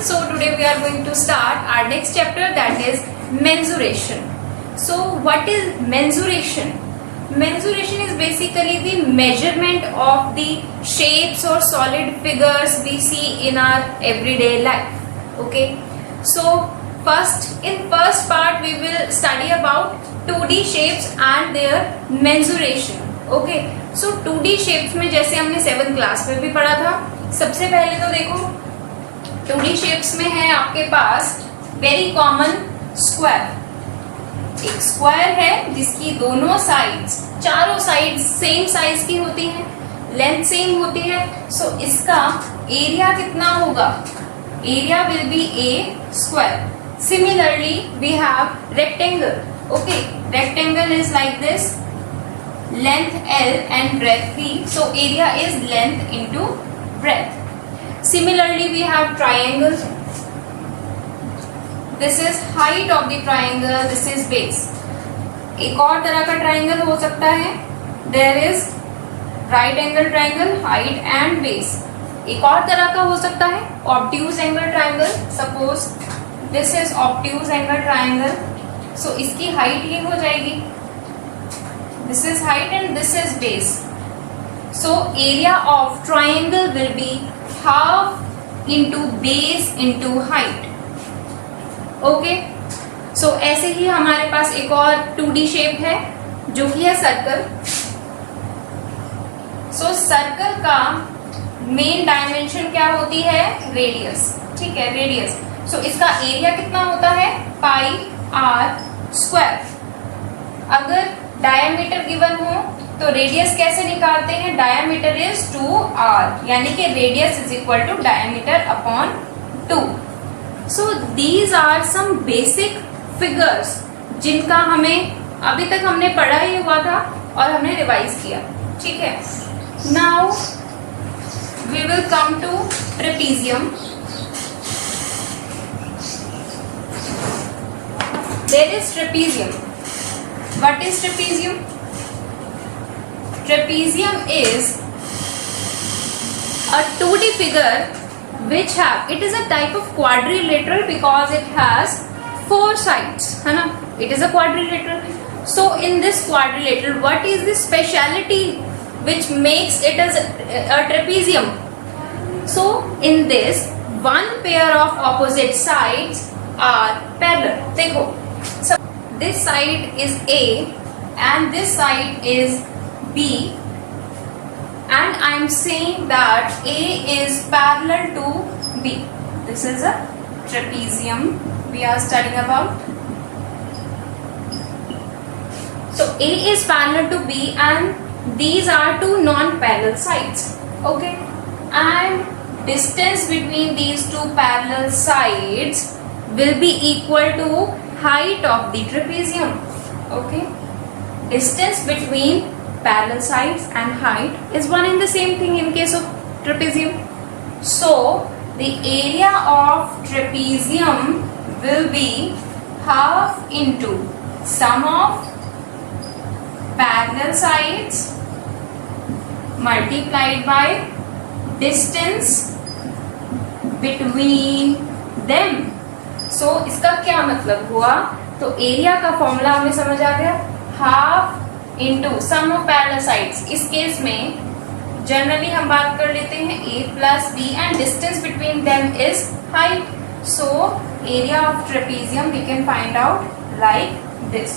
everyone. So today we are going to start our next chapter, that is mensuration. So what is mensuration? Mensuration is basically the measurement of the shapes or solid figures we see in our everyday life. Okay. So in first part we will study about 2D shapes and their mensuration. Okay. So 2D shapes में जैसे हमने 7th class में भी पढ़ा था, सबसे पहले तो देखो 2D शेप्स में है आपके पास वेरी कॉमन स्क्वायर। एक स्क्वायर है जिसकी दोनों साइड्स, चारों साइड्स सेम साइज की होती हैं, लेंथ सेम होती है। सो इसका एरिया कितना होगा? Area will be a square. Similarly we have rectangle. Okay, rectangle is like this, length L and breadth B. So area is length into breadth. Similarly, we have triangle. This is height of the triangle. This is base. एक और तरह का triangle हो सकता है. There is right angle triangle, height and base. एक और तरह का हो सकता है obtuse angle triangle. Suppose this is obtuse angle triangle. So इसकी height ये हो जाएगी. This is height and this is base. So area of triangle will be half into base into height. Okay. So ऐसे ही हमारे पास एक और 2D shape है जो कि है सर्कल. So सर्कल का मेन डायमेंशन क्या होती है? रेडियस. ठीक है, रेडियस. So इसका एरिया कितना होता है? पाई आर स्क्वायर. अगर डायमीटर गिवन हो तो रेडियस कैसे निकालते हैं? डायमीटर इज 2r, यानी कि radius is equal to diameter upon 2. So these are some basic figures जिनका हमें अभी तक हमने पढ़ा ही हुआ था और हमने रिवाइज किया. ठीक है. Now we will come to trapezium. There is trapezium. What is trapezium? Trapezium is a 2D figure which it is a type of quadrilateral because it has 4 sides, है ना? It is a quadrilateral. So in this quadrilateral, what is the speciality which makes it as a trapezium? So in this, one pair of opposite sides are parallel. देखो, this side is A and this side is B, and I am saying that A is parallel to B. This is a trapezium we are studying about. So A is parallel to B and these are two non-parallel sides. Okay, and distance between these two parallel sides will be equal to height of the trapezium. Okay, distance between parallel sides and height is one and the same thing in case of trapezium. So the area of trapezium will be half into sum of parallel sides multiplied by distance between them. सो इसका क्या मतलब हुआ? तो area का formula हमें समझ आ गया, half into sum of parallel sides. इस केस में जनरली हम बात कर लेते हैं a plus b and distance between them is height. So area of trapezium we can find out like this.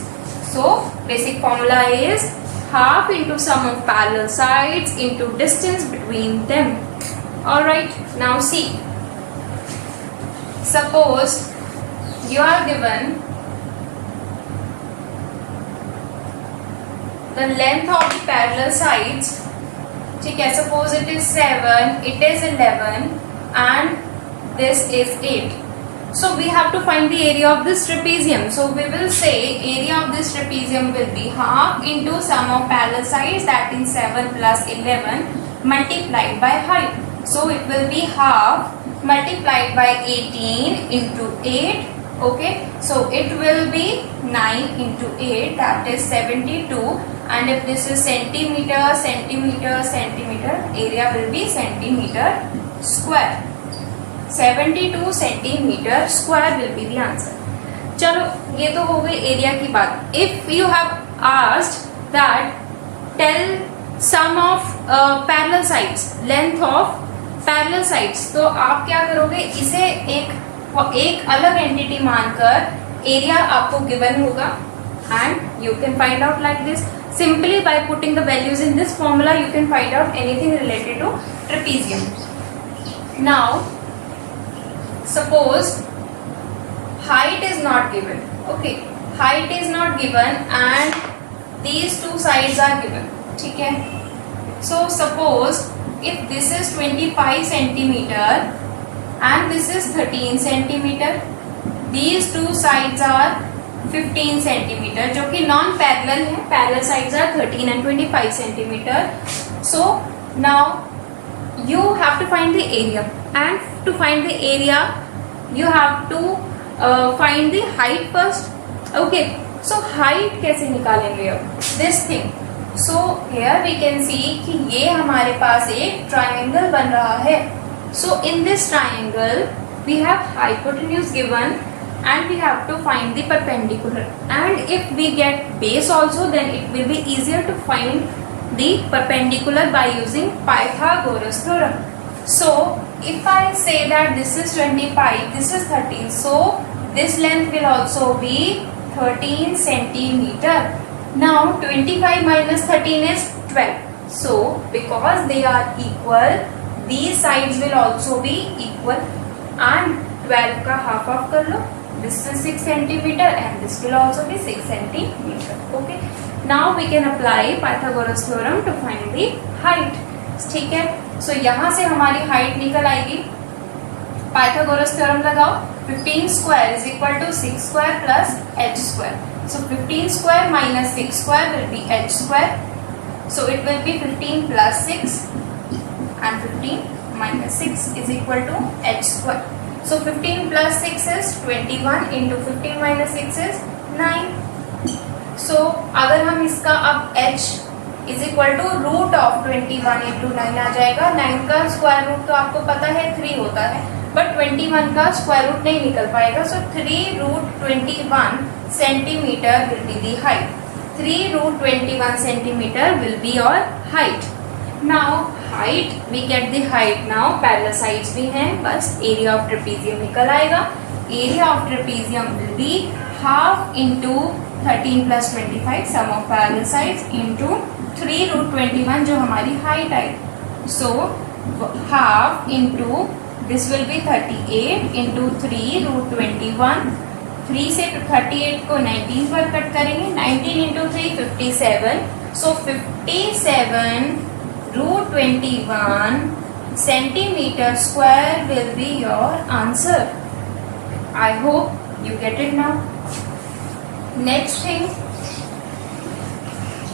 So basic formula is half into sum of parallel sides into distance between them. Alright, now see, suppose you are given the length of the parallel sides. ठीक है, suppose it is 7, it is 11 and this is 8. So we have to find the area of this trapezium. So we will say area of this trapezium will be half into sum of parallel sides, that is 7 plus 11 multiplied by height. So it will be half multiplied by 18 into 8. Okay, so it will be 9 into 8, that is 72, and if this is centimeter, area will be centimeter square. 72 centimetre square will be the answer. चलो ये तो हो गई area की बात। If you have asked that tell sum of parallel sides, length of parallel sides, तो आप क्या करोगे, इसे एक अलग एंटिटी मानकर एरिया आपको गिवन होगा and you can find out like this. Simply by putting the values in this formula you can find out anything related to trapezium. Now suppose height is not given, okay, height is not given and these two sides are given, ठीक है। So suppose if this is 25 centimeter and this is 13 centimeter, these two sides are 15 centimetre, जो कि non parallel है, parallel sides are 13 and 25 centimetre. So now you have to find the area and to find the area you have to find the height first, okay. So height कैसे निकालेंगे अब, this thing. So here we can see कि ये हमारे पास एक triangle बन रहा है। So in this triangle we have hypotenuse given and we have to find the perpendicular, and if we get base also then it will be easier to find the perpendicular by using Pythagoras theorem. So if I say that this is 25, this is 13, so this length will also be 13 centimeter. Now 25 minus 13 is 12, so because they are equal these sides will also be equal and 12 का half of कर लो, this is 6 centimeter and this will also be 6 centimeter, okay। Now we can apply Pythagoras theorem to find the height, ठीक है। So यहाँ से हमारी height निकल आएगी, Pythagoras theorem लगाओ, 15 square is equal to 6 square plus h square, so 15 square minus 6 square will be h square, so it will be 15 plus 6 and 15 minus 6 is equal to h square. So 15 plus 6 is 21 into 15 minus 6 is 9. So अगर हम इसका अब h is equal to root of 21 into 9 आ जाएगा। 9 का square root तो आपको पता है 3 होता है, बट 21 का स्क्वायर रूट नहीं निकल पाएगा। So 3 root 21 centimeter will be the height. 3 root 21 centimeter will be your height. Now height, we get the height now, parallel sides भी हैं, बस area of trapezium निकल आएगा। Area of trapezium will be half into 13 plus 25 sum of parallel sides into 3 root 21 जो हमारी height I. So half into this will be 38 into 3 root 21, 3 से 38 को 19 पर कट करेंगे, 19 into 3 57, so 57 root 21 centimeter square will be your answer. I hope you get it now. Next thing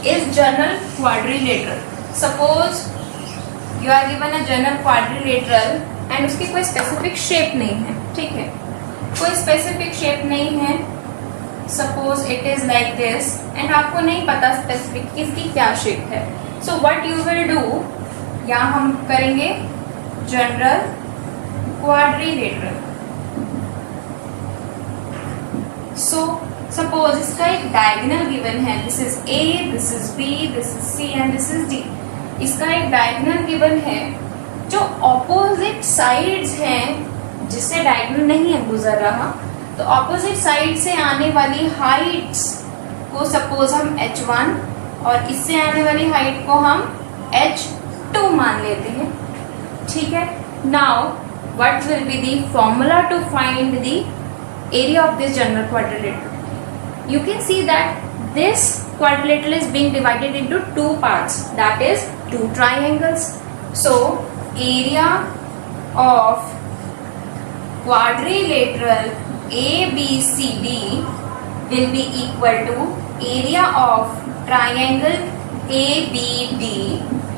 is general quadrilateral. Suppose you are given a general quadrilateral and उसकी कोई specific shape नहीं है, ठीक है, कोई specific shape नहीं है। Suppose it is like this and आपको नहीं पता specific इसकी क्या shape है। So what you will do, यहाँ हम करेंगे general quadrilateral. So suppose इसका एक diagonal given है, this is A, this is B, this is C and this is D. इसका एक diagonal given है, जो opposite sides हैं, जिससे diagonal नहीं है गुजर रहा, तो opposite side से आने वाली heights को suppose हम h1 और इससे आने वाली हाइट को हम h2 मान लेते हैं, ठीक है। Now what will be the formula to find the area of this general quadrilateral. You can see that this quadrilateral is being divided into two parts, that is two triangles. So area of quadrilateral ABCD will be equal to area of triangle ABD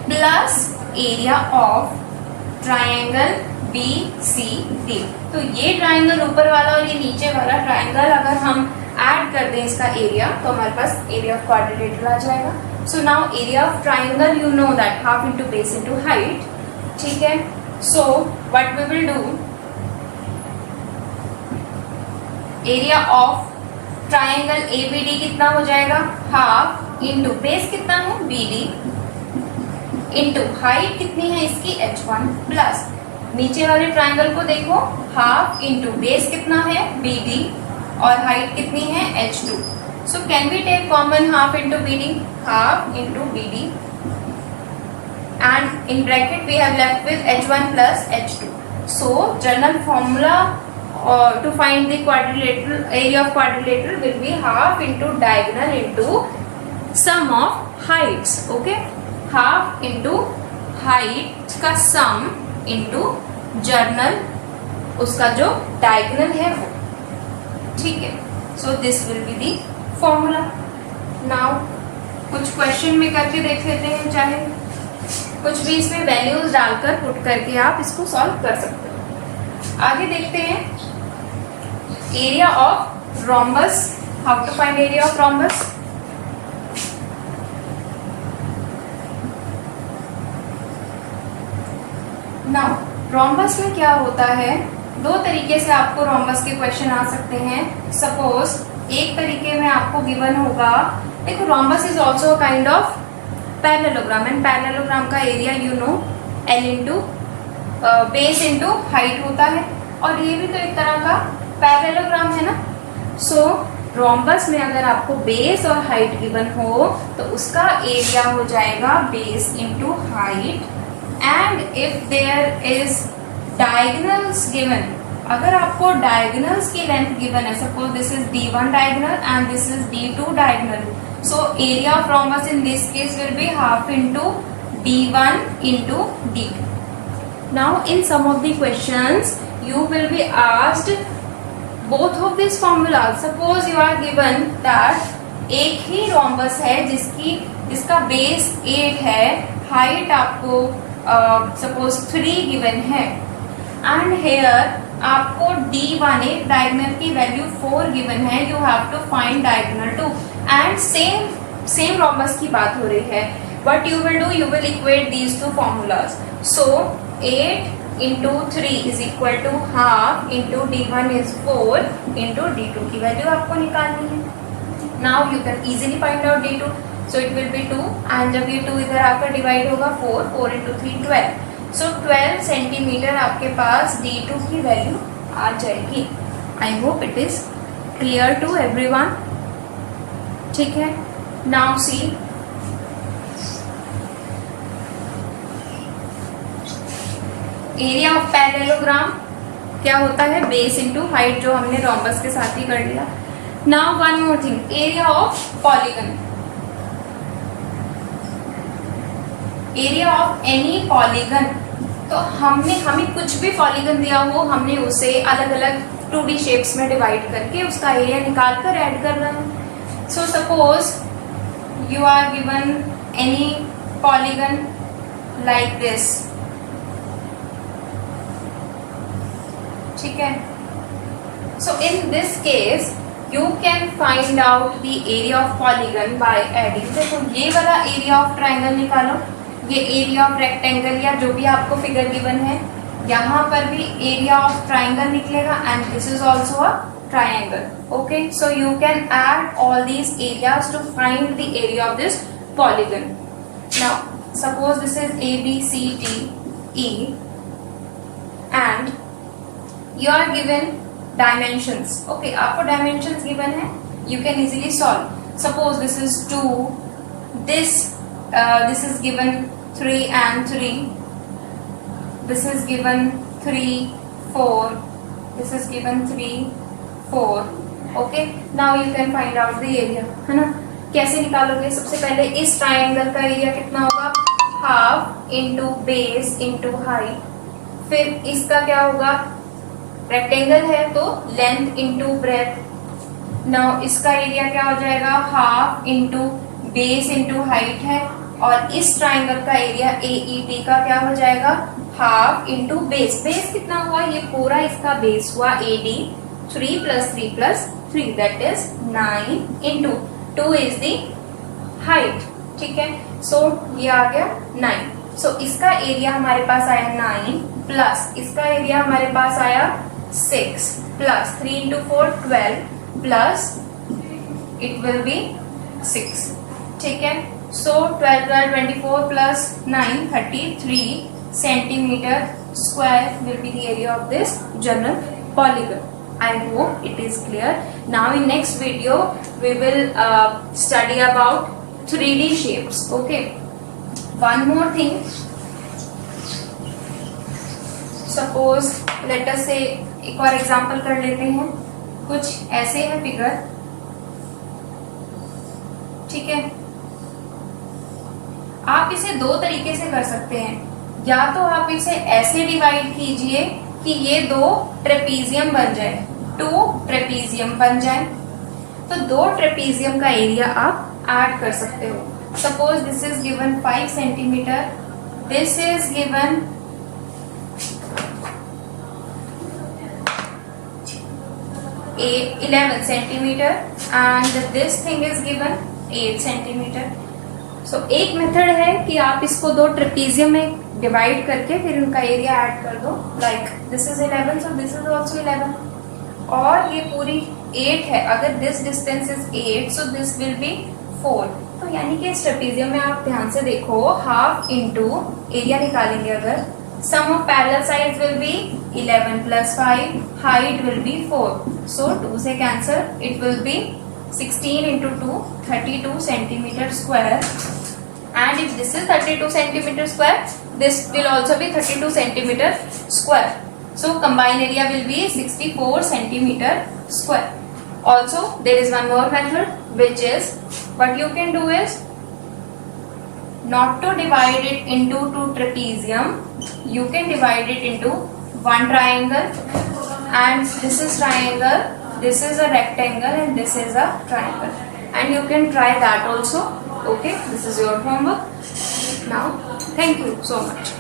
plus area of triangle BCD। तो ये triangle ऊपर वाला और ये नीचे वाला triangle अगर हम ऐड कर दें इसका एरिया, तो हमारे पास एरिया ऑफ क्वाड्रिलेटरल आ जाएगा। So now area of triangle you know that half into base into height, ठीक है। So what we will do, area of triangle ABD कितना हो जाएगा, हाफ इंटू बेस कितना है BD इंटू हाइट कितनी है इसकी h1 प्लस नीचे वाले ट्राइंगल को देखो, हाफ इंटू बेस कितना है BD और हाइट कितनी है h2. So can we take common half into BD, half into BD and in bracket we have left with h1 plus h2. So general formula to find the quadrilateral area of quadrilateral will be half into diagonal into sum of heights. Okay, half into height का sum into journal उसका जो diagonal है वो, ठीक है. So this will be the formula. Now कुछ question में करके देख लेते हैं, चाहे कुछ भी इसमें वैल्यूज डालकर पुट करके आप इसको सॉल्व कर सकते हो. आगे देखते हैं area of rhombus. How to find area of rhombus. Now rhombus में क्या होता है, दो तरीके से आपको रोम्बस के क्वेश्चन आ सकते हैं. सपोज एक तरीके में आपको गिवन होगा, देखो rhombus is also kind of parallelogram and parallelogram का area you know L into base into height होता है, और ये भी तो एक तरह का पैरेललोग्राम है ना. सो रोम्बस में अगर आपको बेस और हाइट गिवन हो तो उसका एरिया हो जाएगा base into height. And if there is diagonals given, अगर आपको डायगोनल्स की लेंथ गिवन है, suppose this is D1 diagonal and this is D2 diagonal, so area of rhombus in this case will be half into D1 into D2. Now in some of the questions you will be asked both of these formulas. Suppose you are given that एक ही rhombus है जिसका base 8 है, height आपको suppose 3 given है, and here आपको D1 एक diagonal की value 4 given है. You have to find diagonal 2. And same rhombus की बात हो रही है. What you will do, you will equate these two formulas. So 8 into 3 is equal to half into D1 is 4 into D2 की value आपको निकालनी है. Now you can easily find out D2. So it will be 2 and जब ये 2 इधर आकर divide होगा 4 into 3 12. So 12 centimetre आपके पास D2 की वैल्यू आ जाएगी. I hope it is clear to everyone. ठीक है. Now see area of parallelogram क्या होता है, बेस इंटू हाइट, जो हमने रोम्बस के साथ ही कर लिया. Now one more thing, area of polygon. Area of any polygon, तो हमें कुछ भी पॉलीगन दिया हो, हमने उसे अलग अलग 2D शेप्स में डिवाइड करके उसका एरिया निकाल कर ऐड करना है. So suppose you are given any polygon like this, ठीक है. So in this case you can find out the area of polygon by adding. देखो ये वाला area of triangle निकालो, ये area of rectangle या जो भी आपको फिगर गिवन है, यहाँ पर भी area of triangle निकलेगा and this is also a triangle. Okay, so you can add all these areas to find the area of this polygon. Now suppose this is A B C D E and you are given dimensions. Okay, आपको dimensions given है, you can easily solve. Suppose this is 2, this is given 3 and 3, this is given 3 4, this is given 3 4. Okay, now you can find out the area, है ना. कैसे निकालोगे, सबसे पहले इस triangle का एरिया कितना होगा, half into base into height. फिर इसका क्या होगा, रेक्टेंगल है तो लेंथ इंटू ब्रेथ. नाउ इसका एरिया क्या हो जाएगा, half into base into height है, और इस ट्राइंगल का एरिया AED का क्या हो जाएगा, हाफ इंटू बेस. बेस कितना हुआ, ये पूरा इसका बेस हुआ AD. 3 plus 3 plus 3 that is 9 into 2 is the height. ठीक है. सो ये आ गया 9. सो इसका एरिया हमारे पास आया 9 प्लस इसका एरिया हमारे पास आया 6 plus 3 into 4 12 plus it will be 6. ठीक है, so 12 12 24 plus 9 33 centimeter square will be the area of this general polygon. I hope it is clear. Now in next video we will study about 3D shapes. Okay, one more thing. Suppose let us say एक और example कर लेते हैं. कुछ ऐसे है figure. ठीक है, आप इसे दो तरीके से कर सकते हैं. या तो आप इसे ऐसे डिवाइड कीजिए कि ये दो ट्रेपीजियम बन जाए, 2 ट्रेपीजियम बन जाए. तो 2 ट्रेपीजियम का एरिया आप ऐड कर सकते हो. Suppose this is given 5 centimetre, this is given 11 centimeter and this thing is given 8 centimeter. So एक मेथड है कि आप इसको दो ट्रेपीजियम में डिवाइड करके फिर उनका एरिया ऐड कर दो. Like this is 11 so this is also 11 और ये पूरी 8 है. अगर this distance is 8 so this will be 4. तो यानी कि इस ट्रेपीजियम में आप ध्यान से देखो, हाफ इंटू एरिया निकालेंगे अगर, sum of parallel sides will be 11 plus 5, height will be 4. So 2 से cancel, it will be 16 into 2, 32 centimeter square. And if this is 32 centimeter square, this will also be 32 centimeter square. So combined area will be 64 centimeter square. Also there is one more method, which is what you can do is not to divide it into 2 trapezium, you can divide it into one triangle, and this is triangle, this is a rectangle, and this is a triangle, and you can try that also. Okay, this is your homework. Now thank you so much.